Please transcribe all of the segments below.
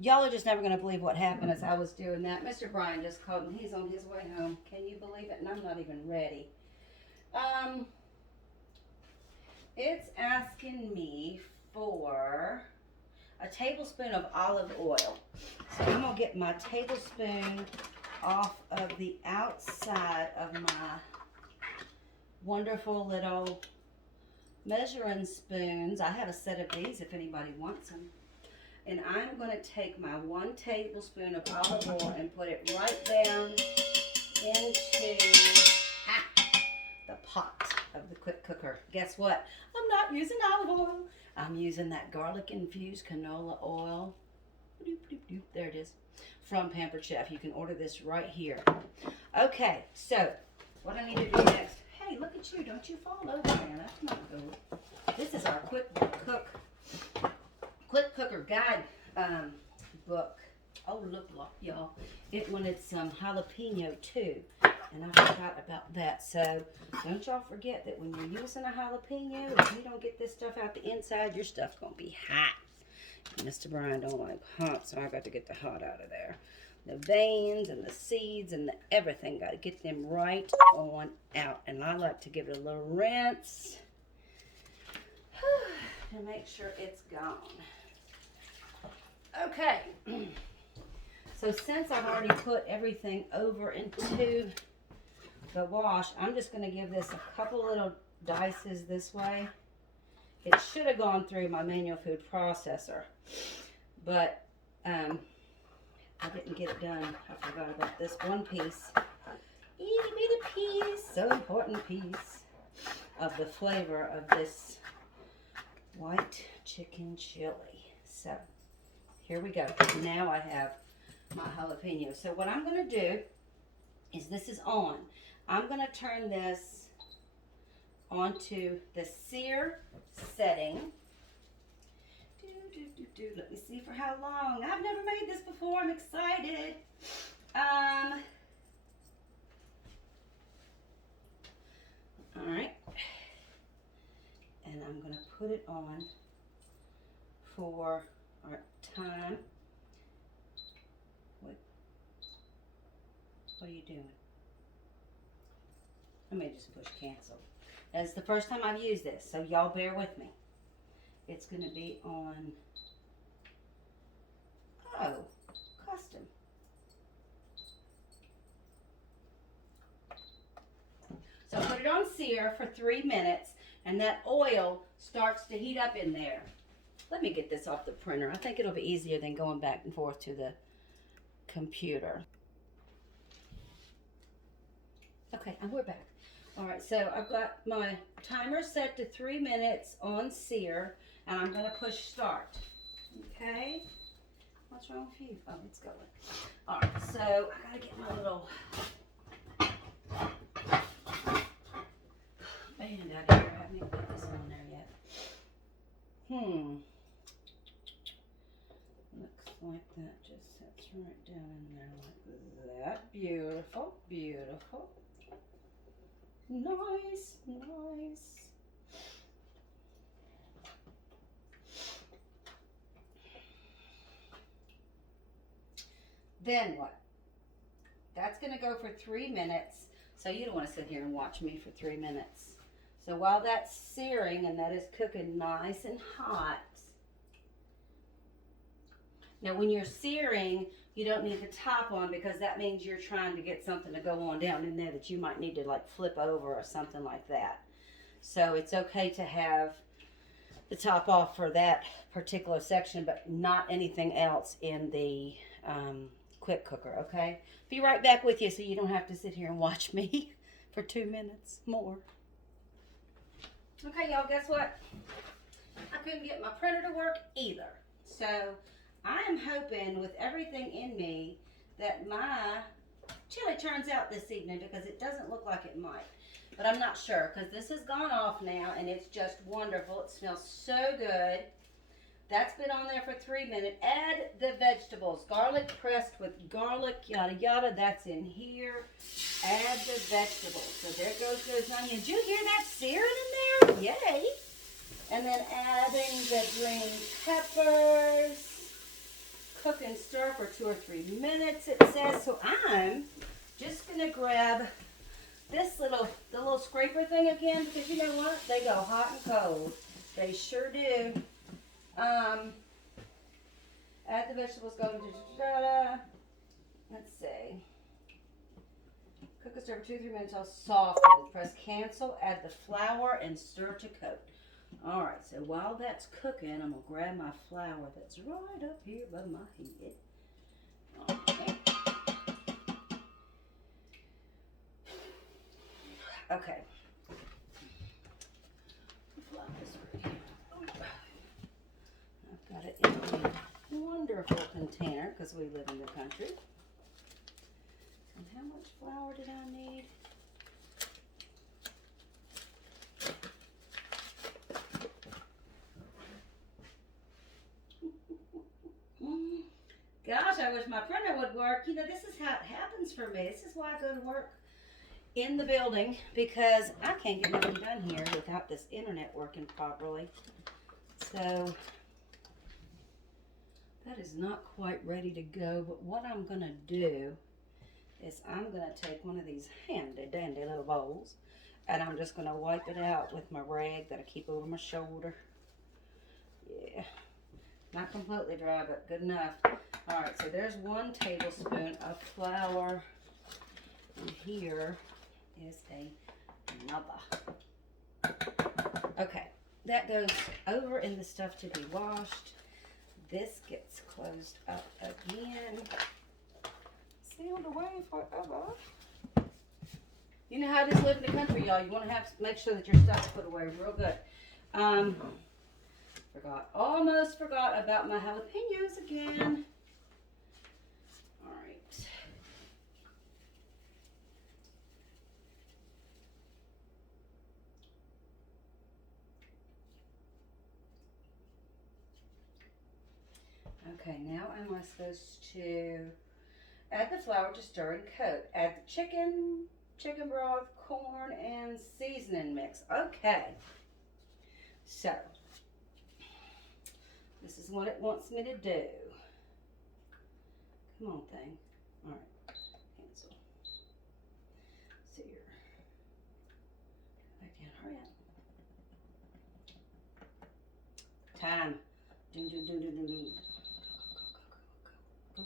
Y'all are just never going to believe what happened as I was doing that. Mr. Brian just called and he's on his way home. Can you believe it? And I'm not even ready. Um, it's asking me for a tablespoon of olive oil. So I'm going to get my tablespoon off of the outside of my wonderful little measuring spoons. I have a set of these if anybody wants them. And I'm going to take my 1 tablespoon of olive oil and put it right down into the pot of the quick cooker. Guess what? I'm not using olive oil. I'm using that garlic infused canola oil. There it is. From Pampered Chef. You can order this right here. Okay, so what I need to do next. Hey, look at you. Don't you fall over there. That's not good. This is our quick cooker guide book. Oh, look, y'all. It wanted some jalapeno too. And I forgot about that. So don't y'all forget that when you're using a jalapeno, if you don't get this stuff out the inside, your stuff's going to be hot. Mr. Brian don't like hot, so I got to get the hot out of there. The veins and the seeds and the everything, got to get them right on out. And I like to give it a little rinse to make sure it's gone. Okay. So since I've already put everything over into the wash, I'm just going to give this a couple little dices this way. It should have gone through my manual food processor, but I didn't get it done. I forgot about this one piece. Itty bitty piece, so important piece of the flavor of this white chicken chili. So here we go. Now I have my jalapeno. So what I'm going to do is this is on. I'm going to turn this onto the sear setting. Let me see for how long. I've never made this before. I'm excited. All right. And I'm going to put it on for our time. What are you doing? Let me just push cancel. That's the first time I've used this, so y'all bear with me. It's going to be on, custom. So put it on sear for 3 minutes, and that oil starts to heat up in there. Let me get this off the printer. I think it'll be easier than going back and forth to the computer. Okay, and we're back. All right, so I've got my timer set to 3 minutes on sear, and I'm going to push start. Okay? What's wrong with you? Oh, it's going. All right, so I got to get my little band out of here. I haven't even put this on there yet. Looks like that just sits right down in there like that. Beautiful, beautiful. Nice, nice. Then what? That's going to go for 3 minutes. So you don't want to sit here and watch me for 3 minutes. So while that's searing and that is cooking nice and hot. Now when you're searing, you don't need the top on because that means you're trying to get something to go on down in there that you might need to like flip over or something like that. So it's okay to have the top off for that particular section, but not anything else in the quick cooker, okay? Be right back with you so you don't have to sit here and watch me for 2 minutes more. Okay, y'all, guess what? I couldn't get my printer to work either. So I am hoping with everything in me that my chili turns out this evening because it doesn't look like it might. But I'm not sure because this has gone off now and it's just wonderful. It smells so good. That's been on there for 3 minutes. Add the vegetables. Garlic pressed with garlic, yada yada. That's in here. Add the vegetables. So there goes those onions. Did you hear that searing in there? Yay. And then adding the green peppers. cook and stir for 2 or 3 minutes, it says. So I'm just gonna grab this the little scraper thing again, because you know what? They go hot and cold. They sure do. Add the vegetables, let's see. Cook and stir for 2 or 3 minutes, I'll soften. Press cancel, add the flour, and stir to coat. Alright, so while that's cooking, I'm going to grab my flour that's right up here above my head. Okay. I've got it in a wonderful container because we live in the country. And how much flour did I need? Gosh, I wish my printer would work. You know, this is how it happens for me. This is why I go to work in the building, because I can't get nothing done here without this internet working properly. So that is not quite ready to go, but what I'm going to do is I'm going to take one of these handy dandy little bowls, and I'm just going to wipe it out with my rag that I keep over my shoulder. Yeah, not completely dry, but good enough. All right, so there's 1 tablespoon of flour, and here is another. Okay, that goes over in the stuff to be washed. This gets closed up again. Sealed away forever. You know how it is living in the country, y'all. You want to make sure that your stuff's put away real good. Almost forgot about my jalapenos again. All right. Okay, now am I supposed to add the flour to stir and coat? Add the chicken broth, corn, and seasoning mix. Okay. So, this is what it wants me to do. Come on, thing. All right. Cancel. Sear. Back down. Hurry up. Time. Do. Go.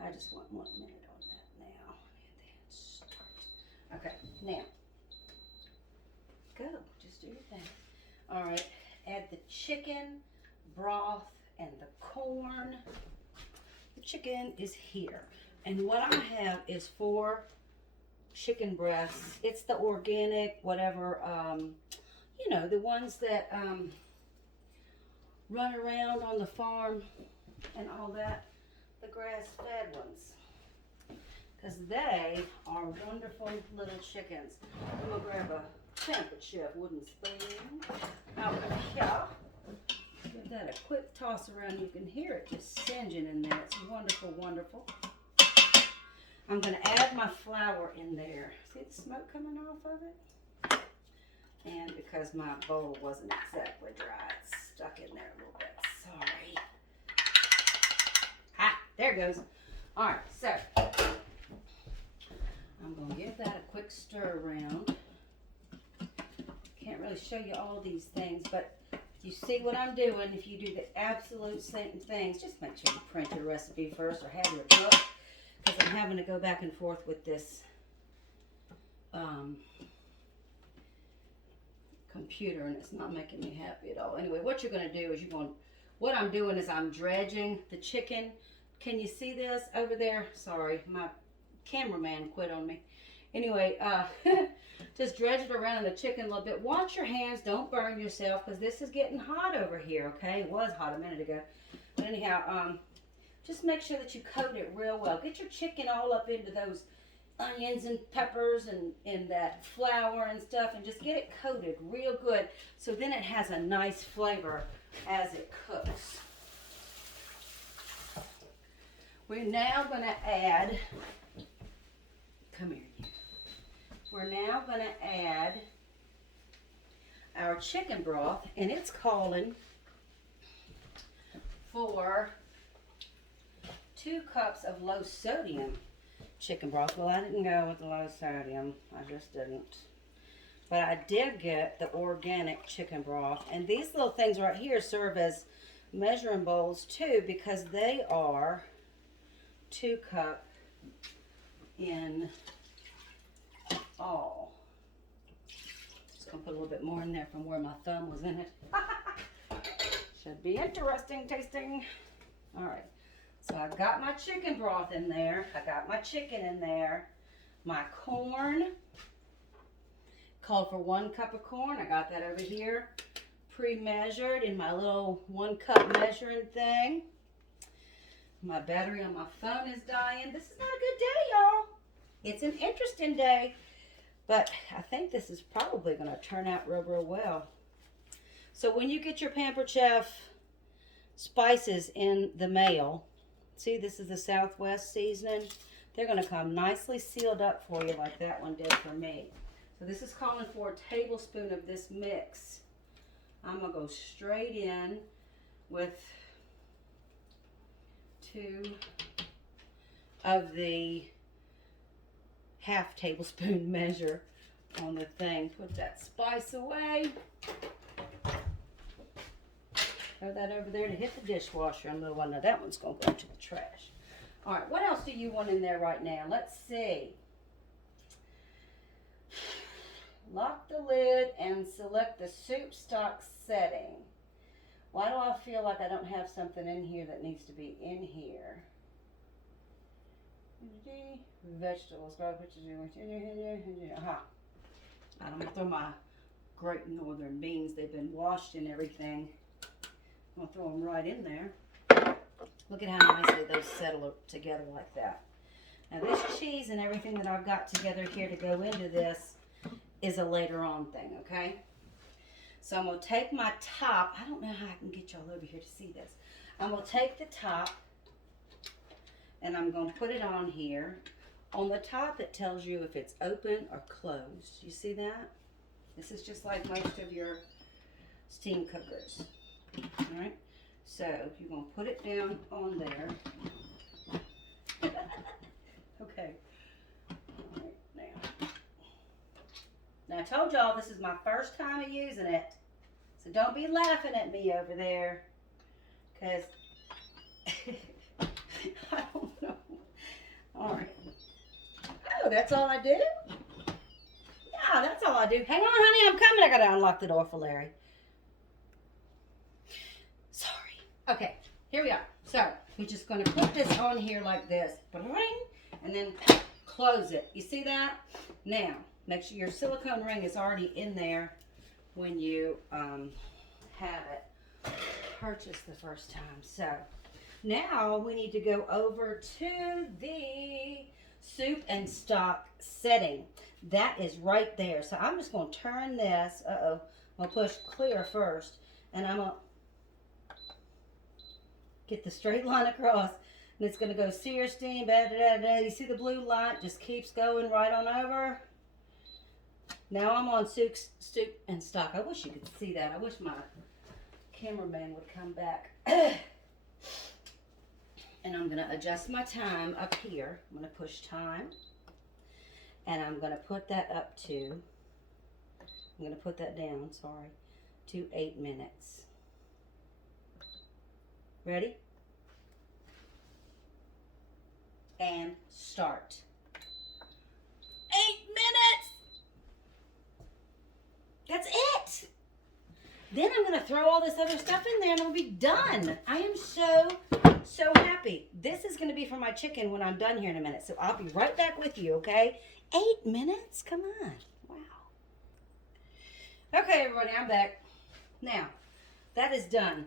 I just want 1 minute on that now. And then start. Okay, now. Go. Just do your thing. All right. Add the chicken, broth, and the corn. The chicken is here. And what I have is 4 chicken breasts. It's the organic, whatever, you know, the ones that run around on the farm and all that. The grass-fed ones, because they are wonderful little chickens. I'm going to grab a Pampered Chef wooden spoon out of here. Give that a quick toss around. You can hear it just singeing in there. It's wonderful, wonderful. I'm going to add my flour in there. See the smoke coming off of it? And because my bowl wasn't exactly dry, it's stuck in there a little bit. Sorry. There it goes. All right, so I'm going to give that a quick stir around. Can't really show you all these things, but you see what I'm doing. If you do the absolute same things, just make sure you print your recipe first or have your book, because I'm having to go back and forth with this computer, and it's not making me happy at all. Anyway, what you're going to do is what I'm doing is I'm dredging the chicken. Can you see this over there? Sorry, my cameraman quit on me. Anyway, just dredge it around in the chicken a little bit. Watch your hands, don't burn yourself, because this is getting hot over here, okay? It was hot a minute ago. But anyhow, just make sure that you coat it real well. Get your chicken all up into those onions and peppers and that flour and stuff, and just get it coated real good, so then it has a nice flavor as it cooks. We're now going to add, come here. We're now going to add our chicken broth, and it's calling for 2 cups of low sodium chicken broth. Well, I didn't go with the low sodium. I just didn't. But I did get the organic chicken broth. And these little things right here serve as measuring bowls too, because they are 2 cup in all. Just gonna put a little bit more in there from where my thumb was in it. Should be interesting tasting. All right, so I got my chicken broth in there. I got my chicken in there. My corn, called for 1 cup of corn. I got that over here, pre-measured in my little 1 cup measuring thing. My battery on my phone is dying. This is not a good day, y'all. It's an interesting day, but I think this is probably gonna turn out real, real well. So when you get your Pampered Chef spices in the mail, see, this is the Southwest seasoning. They're gonna come nicely sealed up for you like that one did for me. So this is calling for a tablespoon of this mix. I'm gonna go straight in with 2 of the ½ tablespoon measure on the thing. Put that spice away. Throw that over there to hit the dishwasher. I'm gonna know that one's gonna go into the trash. All right, what else do you want in there right now? Let's see. Lock the lid and select the soup stock setting. Why do I feel like I don't have something in here that needs to be in here? Vegetables. I'm gonna throw my Great Northern beans. They've been washed and everything. I'm gonna throw them right in there. Look at how nicely those settle together like that. Now this cheese and everything that I've got together here to go into this is a later on thing, okay? So I'm gonna take my top. I don't know how I can get y'all over here to see this. I'm gonna take the top and I'm gonna put it on here. On the top it tells you if it's open or closed. You see that? This is just like most of your steam cookers. All right, so you're gonna put it down on there. Okay. All right, now I told y'all this is my first time of using it, so don't be laughing at me over there, because I don't know. All right. Oh, that's all I do? Yeah, that's all I do. Hang on, honey, I'm coming. I gotta unlock the door for Larry. Sorry. Okay, here we are. So we're just gonna put this on here like this, and then close it. You see that? Now, make sure your silicone ring is already in there when you have it purchased the first time. So now we need to go over to the soup and stock setting. That is right there. So I'm just going to turn this. I'm going to push clear first. And I'm going to get the straight line across. And it's going to go sear, steam, You see the blue light just keeps going right on over. Now I'm on soup and stock. I wish you could see that. I wish my cameraman would come back. And I'm going to adjust my time up here. I'm going to push time. And I'm going to put that up to, I'm going to put that down, sorry, to 8 minutes. Ready? And start. 8 minutes! That's it! Then I'm going to throw all this other stuff in there and it'll be done. I am so happy. This is going to be for my chicken when I'm done here in a minute. So I'll be right back with you, okay? 8 minutes? Come on. Wow. Okay, everybody, I'm back. Now, that is done.